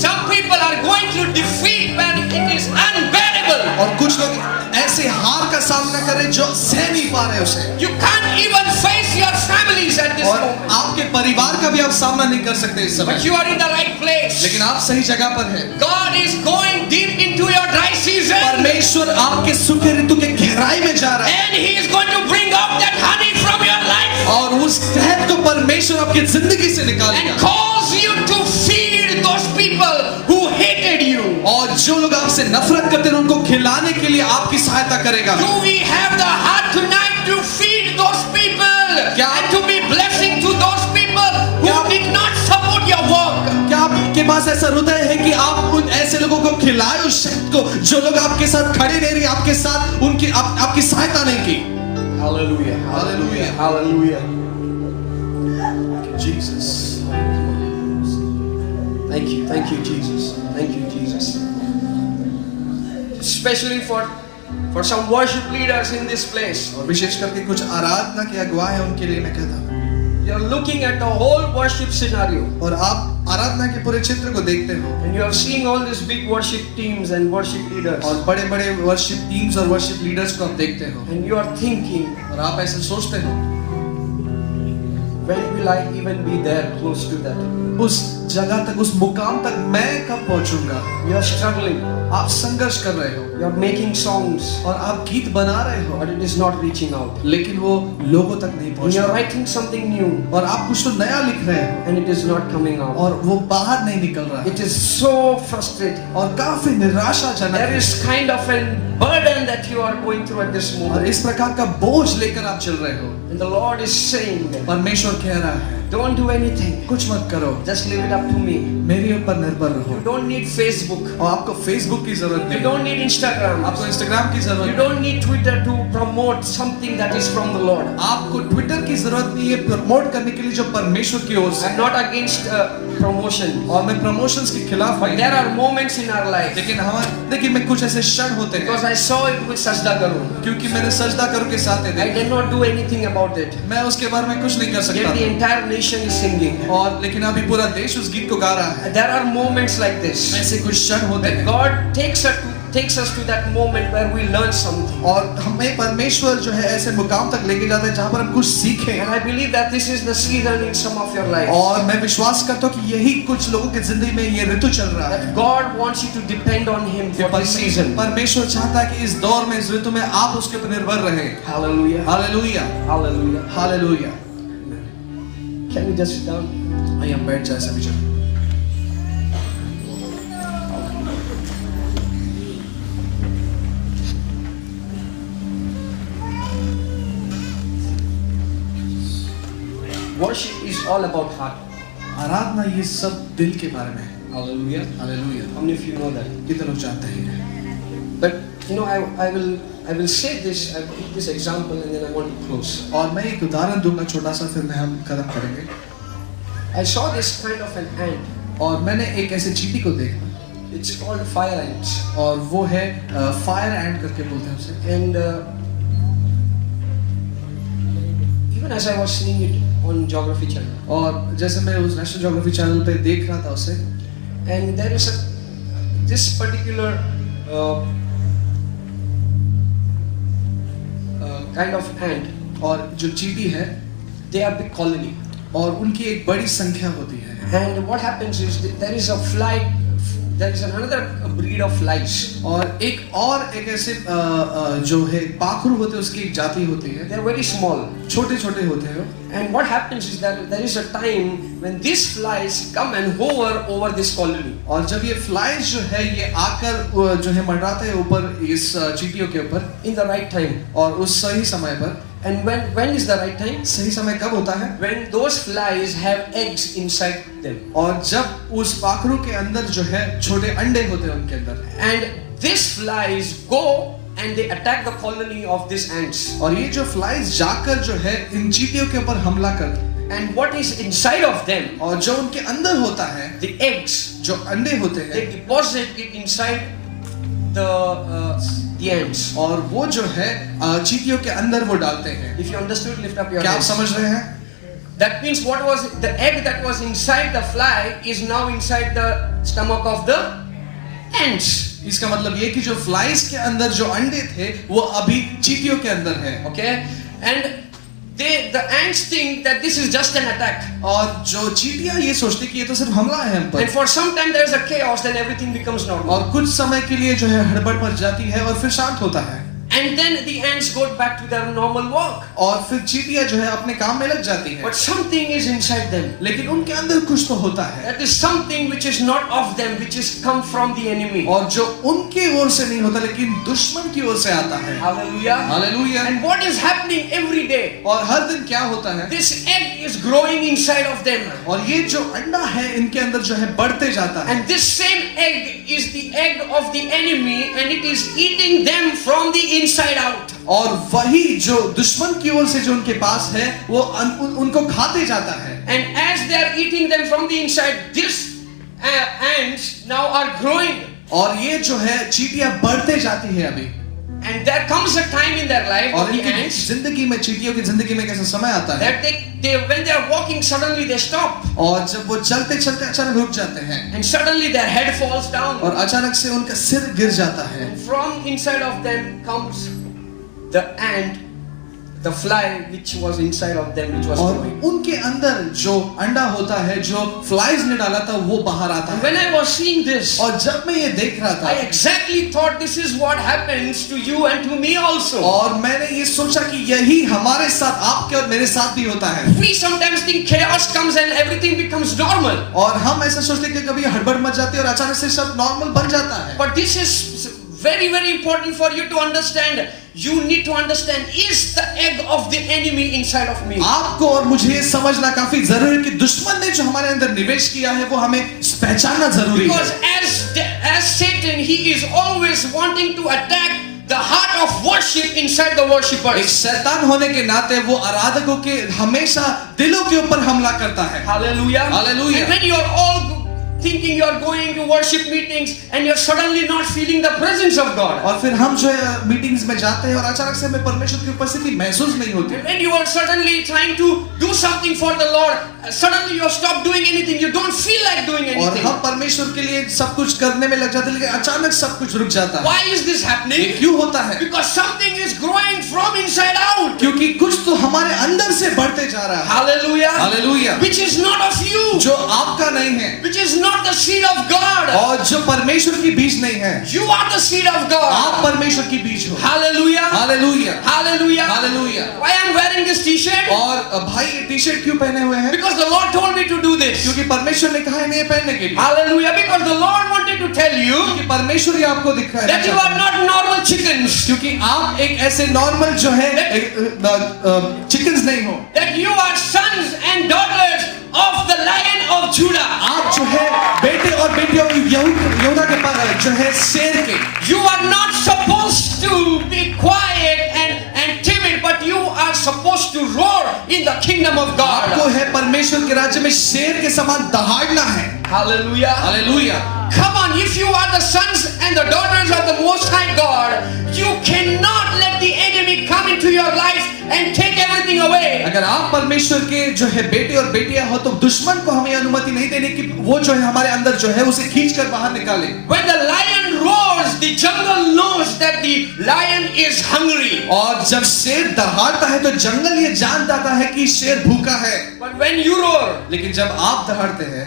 Some people are going through defeat when it is unbearable. और कुछ लोग ऐसे हार का सामना कर रहे हैं जो सह नहीं पा रहे उसे, You can't even face your families at this और moment. आपके परिवार का भी आप सामना नहीं कर सकते इस But समय, you are in the right place. लेकिन आप सही जगह पर हैं। God is going deep into your dry season, परमेश्वर आपके सूखे ऋतु के गहराई में जा रहा है and He is going to bring out that honey from your life और उस शहद को परमेश्वर आपकी जिंदगी से and निकालेगा cause you to feed those people who hated you. और जो लोग आपसे नफरत करते हैं उनको खिलाने के लिए आपकी सहायता करेगा। Do we have the heart tonight to feed those people and to be blessing to those people who did not support your work? क्या आपके पास ऐसा हृदय है कि आप उन ऐसे लोगों को खिलाए उस शहद को जो लोग आपके साथ खड़े नहीं रहे, आपके साथ उनकी आपकी सहायता नहीं की? Hallelujah. Hallelujah. Hallelujah. Jesus. Thank you. Thank you, Jesus. Thank you, Jesus. Especially for some worship leaders in this place. और विशेष करके कुछ आराधना के अगुवा है उनके लिए मैं कहता हूँ। You are looking at the whole worship scenario. और आप आराधना के पूरे चित्र को देखते हो and you are seeing all these big worship teams and worship leaders, और बड़े-बड़े वर्शिप टीम्स और वर्शिप लीडर्स को आप देखते हो and you are thinking, और आप ऐसे सोचते हो when will I even be there close to that? उस जगह तक, उस मुकाम तक मैं कब पहुंचूंगा? You are struggling, आप संघर्ष कर रहे हो you are making songs, और आप गीत बना रहे हो but it is not reaching out. लेकिन वो लोगों तक नहीं And पहुंच you are रहा writing something new, और आप कुछ तो नया लिख रहे हो and it is not coming out. और वो बाहर नहीं निकल रहा है It is so frustrating. और काफी निराशाजनक There है is kind of a burden that you are going through at this और moment. इस प्रकार का बोझ लेकर आप चल रहे हो And the Lord is saying, परमेश्वर कह रहा है don't do anything. कुछ मत करो Just leave it up to me. मेरे ऊपर निर्भर रहो You don't need Facebook. और आपको फेसबुक की जरूरत You नहीं don't need Instagram. आपको इंस्टाग्राम की जरूरत You नहीं don't need Twitter to promote something that is from the Lord. आपको ट्विटर की जरूरत नहीं है प्रमोट करने के लिए जो परमेश्वर की ओर से I'm not against promotion. और मैं प्रमोशंस के खिलाफ नहीं There are moments in our life. लेकिन हमारे जिंदगी में कुछ ऐसे क्षण होते हैं Because I saw it with Sajda Karu. क्योंकि मैंने सजदा करो के साथ I देखा did not do anything about it. मैं उसके बारे में कुछ नहीं कर सकता Yet the entire nation is singing. और लेकिन अभी पूरा देश उस गीत को गा रहा है There are moments like this. ऐसे कुछ क्षण होते That हैं God takes us to that moment where we learn something. और हमें परमेश्वर जो है ऐसे मुकाम तक लेके जाता है जहाँ पर हम कुछ सीखें And I believe that this is the season in some of your life. और मैं विश्वास करता हूँ कि यही कुछ लोगों की जिंदगी में ये ऋतु चल रहा है That God wants you to depend on Him for this season. परमेश्वर चाहता है कि इस दौर में इस ऋतु में आप उसके ऊपर निर्भर रहें Hallelujah. Hallelujah Hallelujah. Hallelujah Can we just sit down? आइए हम बैठ जाए सभी जन Worship is all about heart. आराधना ये सब दिल के बारे में है Hallelujah. Hallelujah How many of you know that? कितने लोग जानते हैं But you know, I will say this. I will give this example, and then I want to close. और मैं एक उदाहरण दूंगा छोटा सा फिर मैं हम खत्म करेंगे I saw this kind of an ant. और मैंने एक ऐसे चींटी को देखा It's called fire ants. और वो है फायर एंड करके बोलते हैं उसे And even as I was seeing it on Geography Channel, और जैसे मैं उस नेशनल ज्योग्राफी चैनल पे देख रहा था उसे and there is this particular kind of ant, और जो चींटी है they are big colony. और उनकी एक बड़ी संख्या होती है And what happens is that there is a fly, there is another breed of flies. और एक ऐसे जो है पाखरू होते हैं उसकी एक जाति होती है They are very small. छोटे छोटे होते हैं And what happens is that there is a time when these flies come and hover over this colony. और जब ये फ्लाइज जो है ये आकर जो है मंडराते हैं ऊपर इस चींटियों के ऊपर In the right time. और उस सही समय पर And when is the right time? सही समय कब होता है When those flies have eggs inside them. और जब उस पाखरू के अंदर जो है छोटे अंडे होते हैं उनके अंदर And these flies go and they attack the colony of these ants. और ये जो फ्लाइज जाकर जो है इन चींटियों के ऊपर हमला करते हैं And what is inside of them, और जो उनके अंदर होता है the eggs, जो अंडे होते they हैं deposit it inside the ants. और वो जो है चींटियों के अंदर वो डालते हैं If you understood, lift up your क्या आप hands. समझ रहे हैं That means what was the egg that was inside the fly is now inside the stomach of the ants. इसका मतलब ये कि जो फ्लाइज के अंदर जो अंडे थे वो अभी चींटियों के अंदर है Okay, and the ants think that this is just an attack. और जो चींटियां ये सोचती कि ये तो सिर्फ हमला है हम And पर for some time there is a chaos, then everything becomes normal. और कुछ समय के लिए जो है हड़बड़ मच जाती है और फिर शांत होता है And then the ants go back to their normal walk. और फिर चींटियां जो है अपने काम में लग जाती है But something is inside them. लेकिन उनके अंदर कुछ तो होता है That is something which is not of them, which is come from the enemy. और जो उनके ओर से नहीं होता लेकिन दुश्मन की ओर से आता है Hallelujah. Hallelujah And what is happening every day? और हर दिन क्या होता है This egg is growing inside of them. और ये जो अंडा है इनके अंदर जो है बढ़ते जाता है And this same egg is the egg of the enemy, and it is eating them from the inside out. और वही जो दुश्मन की ओर से जो उनके पास है वो उनको खाते जाता है And as they are eating them from the inside, these ants now are growing. और ये जो है चींटियां बढ़ते जाती है अभी And there comes a time in their life, और the इनकी ants, जिंदगी में, चींटियों की जिंदगी में एक ऐसा समय आता है that when they are walking, suddenly they stop. और जब वो चलते चलते अचानक रुक जाते हैं And suddenly their head falls down. और अचानक से उनका सिर गिर जाता है From inside of them comes the ant, the fly which was inside of them, which was और growing. उनके अंदर जो अंडा होता है, जो फ्लाइज ने डाला था, वो बाहर आता And है। when I was seeing this, और जब मैं ये देख रहा I था exactly thought this is what happens to you and to me also. और मैंने ये सोचा कि यही हमारे साथ, आपके और मेरे साथ भी होता है। We sometimes think chaos comes and everything becomes normal. और हम ऐसा सोचते हैं कि कभी हड़बड़ मच जाती है और अचानक से सब नॉर्मल बन जाता है। But this is very, very important for you to understand. You need to understand, is the egg of the enemy inside of me? आपको और मुझे ये समझना काफी जरूरी है कि दुश्मन ने जो हमारे अंदर निवेश किया है वो हमें पहचानना जरूरी Because है। as Satan, he is always wanting to attack the heart of worship inside the एक worshippers. शैतान होने के नाते वो आराधकों के हमेशा दिलों के ऊपर हमला करता है। Hallelujah. Hallelujah. And when you are all thinking you are going to worship meetings and you're suddenly not feeling the presence of God. और फिर हम जो है मीटिंग्स में जाते हैं और अचानक से हमें परमेश्वर की उपस्थिति महसूस नहीं होती। And when you are suddenly trying to do something for the Lord, suddenly you stop doing anything. You don't feel like doing और anything. हम परमेश्वर के लिए सब कुछ करने में लग जाते हैं, लेकिन अचानक सब कुछ रुक जाता है। Why is this ये happening? क्यों होता है? Because something is growing from inside out. क्योंकि कुछ तो हमारे अंदर से बढ़ते जा रहा है। Hallelujah. Hallelujah. Which is not of you. जो आपका नहीं है Which is not the seed of God. और जो परमेश्वर की बीज नहीं है, You are the seed of God. आप परमेश्वर की बीज हो। Hallelujah. Hallelujah. Hallelujah. Hallelujah. Why I'm wearing this t-shirt? और भाई ये टी शर्ट क्यों पहने हुए हैं? Because the Lord told me to do this. क्योंकि परमेश्वर ने कहा है नहीं पहनने के लिए। Hallelujah. Because the Lord wanted to tell you क्योंकि परमेश्वर ही आपको दिखाया that you are not normal chickens. क्योंकि आप एक ऐसे नॉर्मल जो है चिकन्स नहीं हो। That you are sons and daughters of the Lion of Judah. आप जो है बेटे और बेटियों यहूदा के जो है शेर के। You are not supposed to be quiet and timid, but you are supposed to roar in the kingdom of God. आपको है परमेश्वर के राज्य में शेर के समान दहाड़ना है। Hallelujah. Hallelujah. Come on, if you are the sons and the daughters of the Most High God, you cannot let the enemy come into your life and take everything away. अगर आप परमेश्वर के जो है बेटे और बेटियां हो तो दुश्मन को हमें अनुमति नहीं देनी कि वो जो है हमारे अंदर जो है उसे खींचकर बाहर निकाले। When the lion roars, the jungle knows that the lion is hungry. और जब शेर दहाड़ता है तो जंगल ये जान जाता है कि शेर भूखा है। But when you roar, लेकिन जब आप दहाड़ते हैं,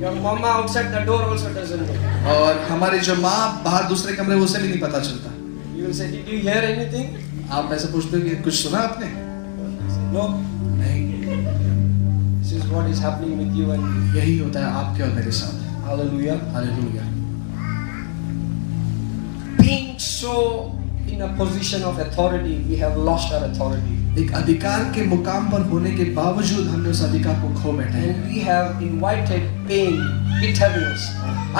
your mama outside the door also doesn't know. और हमारी जो माँ बाहर दूसरे कमरे में उसे भी नहीं पता चलता। You will say, did you hear anything? आप ऐसे पूछते हो कि कुछ सुना आपने? No. नहीं। This is what is happening with you and me. यही होता है आपके और मेरे साथ। Hallelujah. Hallelujah. Being so in a position of authority, we have lost our authority. एक अधिकार के मुकाम पर होने के बावजूद हमने उस अधिकार को खो बैठे हैं। And we have invited pain, bitterness,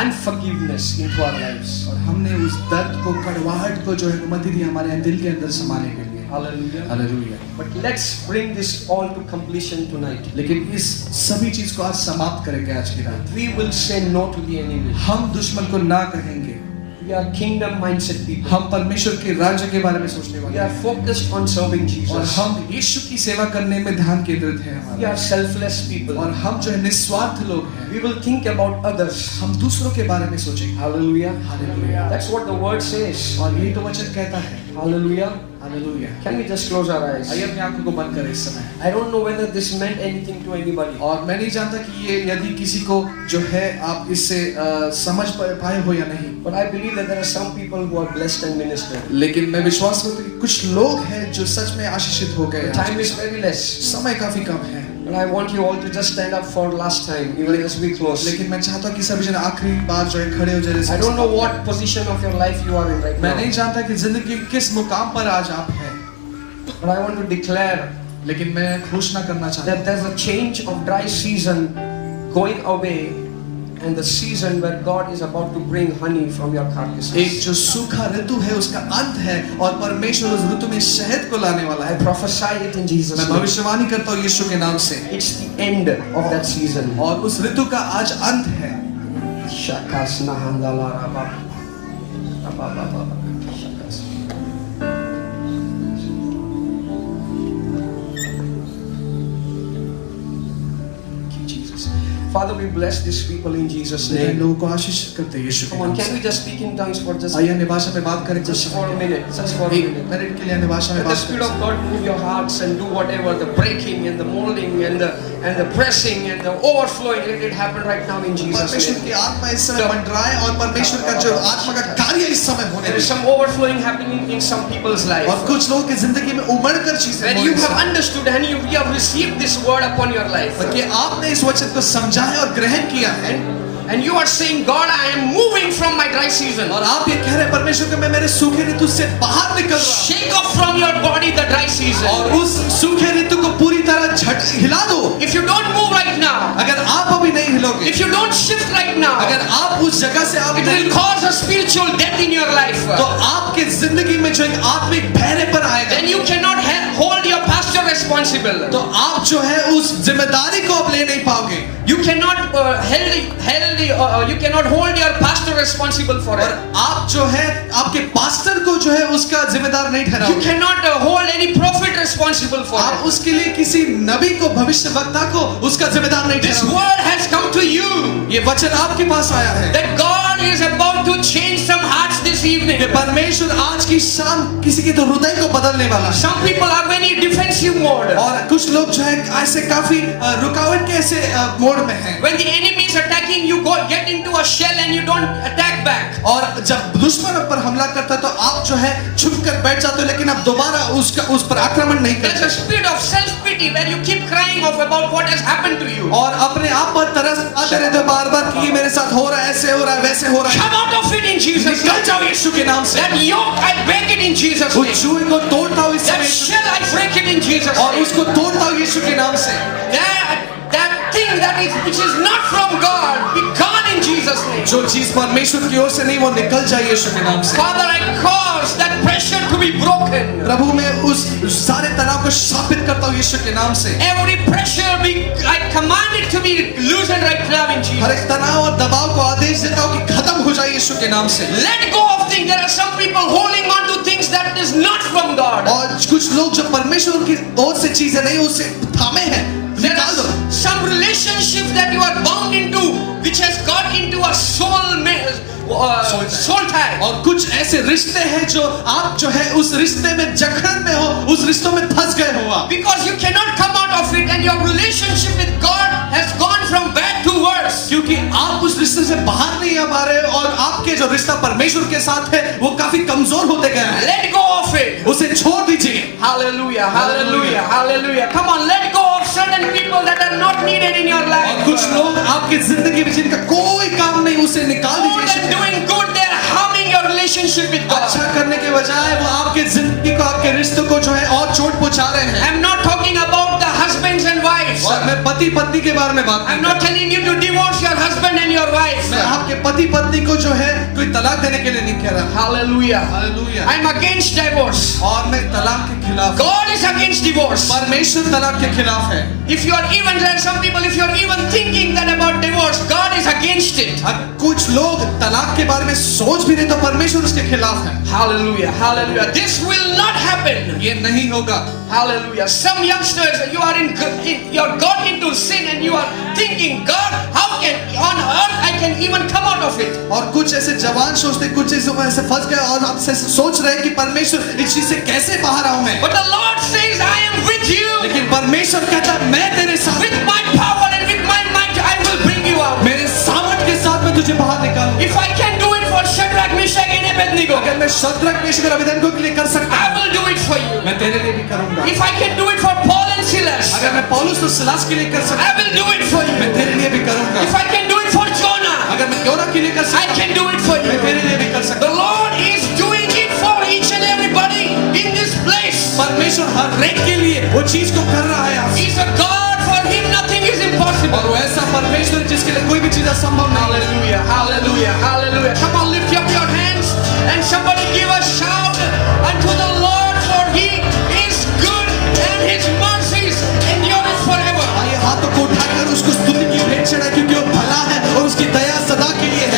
unforgiveness into our lives. और हमने उस दर्द को, कड़वाहट को जो है अनुमति दी हमारे दिल के अंदर समाने के लिए। Hallelujah. Hallelujah. But let's bring this all to completion tonight. लेकिन इस सभी चीज को आज समाप्त करेंगे आज की रात। We will say no to the enemy. हम दुश्मन को ना कहेंगे। We are kingdom mindset people. हम परमेश्वर के राज्य के बारे में सोचने We वाले are हैं। focused on serving और Jesus. हम यीशु की सेवा करने में ध्यान केंद्रित हैं We हमारा। are selfless people. और हम जो है निस्वार्थ लोग हैं। We will think about others. हम दूसरों के बारे में सोचेंगे। Hallelujah. Hallelujah. That's what the word says. और यही तो वचन कहता है। Hallelujah. Hallelujah. Can we just close our eyes? आइए अपनी आंखों को बंद करें इस समय। I don't know whether this meant anything to anybody. और मैं नहीं जानता कि ये यदि किसी को जो है आप इससे समझ पाए हो या नहीं। But I believe that there are some people who are blessed and ministered. लेकिन मैं विश्वास करता हूँ कि कुछ लोग हैं जो सच में आशीषित हो गए। The time is very less. समय काफी कम है। But I want you all to just stand up for last time, even as we close. लेकिन मैं चाहता हूँ कि सभी जन आखिरी बार जो है खड़े हो जाए। I don't know what position of your life you are in right मैं नहीं now. जानता कि जिंदगी के किस मुकाम पर आज आप हैं। But I want to declare लेकिन मैं घोषणा करना चाहता that there's a change of dry season going away, and the season where God is about to bring honey from your हूँ carcasses. एक जो सूखा ऋतु है उसका अंत है और परमेश्वर उस ऋतु में शहद को लाने वाला I है। prophesy it in Jesus' मैं name. भविष्यवाणी करता हूँ यीशु के नाम से। It's the end of that season. और उस ऋतु का आज अंत है। Shakas nahandala raba. Raba baba. Shakas. Thank you, Jesus. Father, we bless these people in Jesus' in name. लोगों को आशीष करते हैं यीशु के Come on, नाम can से। we just speak in tongues for just आइए अन्य भाषा में बात करें just कुछ for a minute? Just for a एक minute. मिनट के लिए अन्य भाषा में Let the बात Spirit करें। of God move your hearts and do whatever the breaking and the molding and the pressing and the overflowing. Let it happen right now in Jesus' परमेश्वर name. की आत्मा इस समय मंडराए और परमेश्वर का जो आत्मा का कार्य इस समय होने There is they. some overflowing happening in some people's life. और कुछ लोगों की जिंदगी में उमड़ कर चीजें When हो you रही have हैं। understood and you have received this word upon your life, कि आपने इस वचन को समझा है और ग्रहण किया है and you are saying, God, I am moving from my dry season. और आप ये कह रहे हैं परमेश्वर कि मैं मेरे सूखे ऋतु से बाहर निकल रहा हूं Shake off from your body the dry season. और उस सूखे ऋतु को पूरी तरह झट हिला दो। If you don't move right now, अगर आप अभी नहीं हिलोगे, if you don't shift right now, अगर आप उस जगह से आप it नहीं will cause a spiritual death in your life. तो आपके जिंदगी में जो एक आत्मिक बहरे पर आएगा Then you cannot hold your pastor responsible. तो आप जो है उस जिम्मेदारी को आप ले नहीं पाओगे You cannot you cannot hold your pastor responsible for और it. आप जो है आपके पास्टर को जो है उसका जिम्मेदार नहीं You ठहराओगे cannot hold any prophet responsible for आप it. उसके लिए किसी नबी को भविष्यवक्ता को उसका जिम्मेदार नहीं This ठहराओगे word has come to you ये वचन आपके पास आया है that God is about to change some hearts this evening. कि परमेश्वर आज की शाम किसी के तो हृदय को बदलने वाला है Some people are very defensive mode. और कुछ लोग जो है ऐसे काफी रुकावट के ऐसे मोड में हैं When the enemy is attacking, you get into a shell and you don't attack back. और जब दुश्मन पर हमला करता है तो आप जो है छुप कर बैठ जाते हो लेकिन आप दोबारा उस पर आक्रमण नहीं There's a करते spirit of self-pity where you keep crying off about what has happened to you. और अपने आप पर तरस आते रहते हो बार-बार कि ये मेरे साथ हो रहा है ऐसे हो रहा है वैसे हो रहा है Come out of it in Jesus' निकल name. जाओ यीशु के नाम से That yoke, I break it in Jesus' उस name. जुए को तोड़ता हूँ इस That समय shell, I break it in Jesus' और name. उसको तोड़ता हूँ यीशु के नाम से That thing which is not from God, be gone in Jesus' name. जो चीज परमेश्वर की ओर से नहीं वो निकल जाए यीशु के नाम से Father, I cause that pressure to be broken. प्रभु मैं उस सारे तनाव को शापित करता हूँ यीशु के नाम से Every pressure I command it to be loosened right now in her Jesus. एक तनाव और दबाव को आदेश देता हूँ कि खत्म हो जाए यीशु के नाम से Let go of things. There are some people holding on to things that is not from God. और कुछ लोग जो परमेश्वर की ओर से चीजें नहीं उसे थामे हैं There निकाल दो are some relationships that you are bound into, which has got into a soul tie. और कुछ ऐसे रिश्ते हैं जो आप जो है उस रिश्ते में जकड़न में हो उस रिश्तों में फंस गए हो आप Because you cannot come out of it, and your relationship with God has gone from bad to worse. क्योंकि आप उस रिश्ते से बाहर नहीं आ पा रहे और आपके जो रिश्ता परमेश्वर के साथ है वो काफी कमजोर होते गए हैं Let go of it. उसे छोड़ दीजिए Hallelujah, hallelujah, hallelujah. Come on, let go of certain people that are not needed in your और life. कुछ लोग आपकी जिंदगी में जिनका कोई काम नहीं उसे निकाल More than दीजिए doing good, they are harming your relationship with God. अच्छा करने के बजाय वो आपके जिंदगी को आपके रिश्तों को जो है और चोट पहुंचा रहे हैं I'm not talking about the husbands and wives. और मैं पति पत्नी के बारे में बात I'm नहीं not telling you to divorce your husband and your wife. मैं आपके पति पत्नी को जो है कोई तलाक देने के लिए नहीं कह रहा Hallelujah. Hallelujah I'm against divorce. और मैं तलाक के खिलाफ हूं। God is against divorce. परमेश्वर तलाक के खिलाफ है If you are even, there are some people, if you are even thinking that about divorce, God is against it. कुछ लोग तलाक के बारे में सोच भी रहे तो परमेश्वर उसके खिलाफ है Hallelujah, hallelujah. This will not happen. ये नहीं होगा Hallelujah. Some youngsters, you are got into sin and you are thinking, God, how can on earth I can even come out of it? और कुछ ऐसे जवान सोचते कुछ चीजों में ऐसे फंस गए और आपसे सोच रहे हैं कि परमेश्वर इस चीज से कैसे बाहर आऊं मैं But the Lord says, I am with you. लेकिन परमेश्वर कहता है मैं तेरे साथ With my power and with my might, I will bring you out. मेरे सामर्थ के साथ मैं तुझे बाहर निकालूं If I can do it for Shadrach, Meshach and Abednego, अगर मैं शद्रक मेशक और अबेदनगो के लिए कर सकता I हूं will do it for you. मैं तेरे लिए भी करूंगा If I can do it for Paul and Silas, अगर मैं पौलुस और सिलास के लिए कर सकता I will do it for हूं मैं you. तेरे लिए भी करूंगा If I can do it for Jonah, अगर मैं योना के लिए कर I सकता can do it for हूं मैं तेरे you. लिए भी कर सकता The Lord is doing it for each and everybody in this place. हूं परमेश्वर हर एक के लिए वो चीज को कर रहा है आज He's a God, for him nothing is impossible. और वो ऐसा परमेश्वर है जिसके लिए कोई भी चीज असंभव नहीं है Hallelujah, hallelujah, hallelujah. Come on, lift up your hands and somebody give a shout unto the Lord, for he is good and his mercies endureth forever. आइए हाथों को उठाकर उसको स्तुति की भेंट चढ़ाएं क्योंकि वो भला है और उसकी दया सदा के लिए है।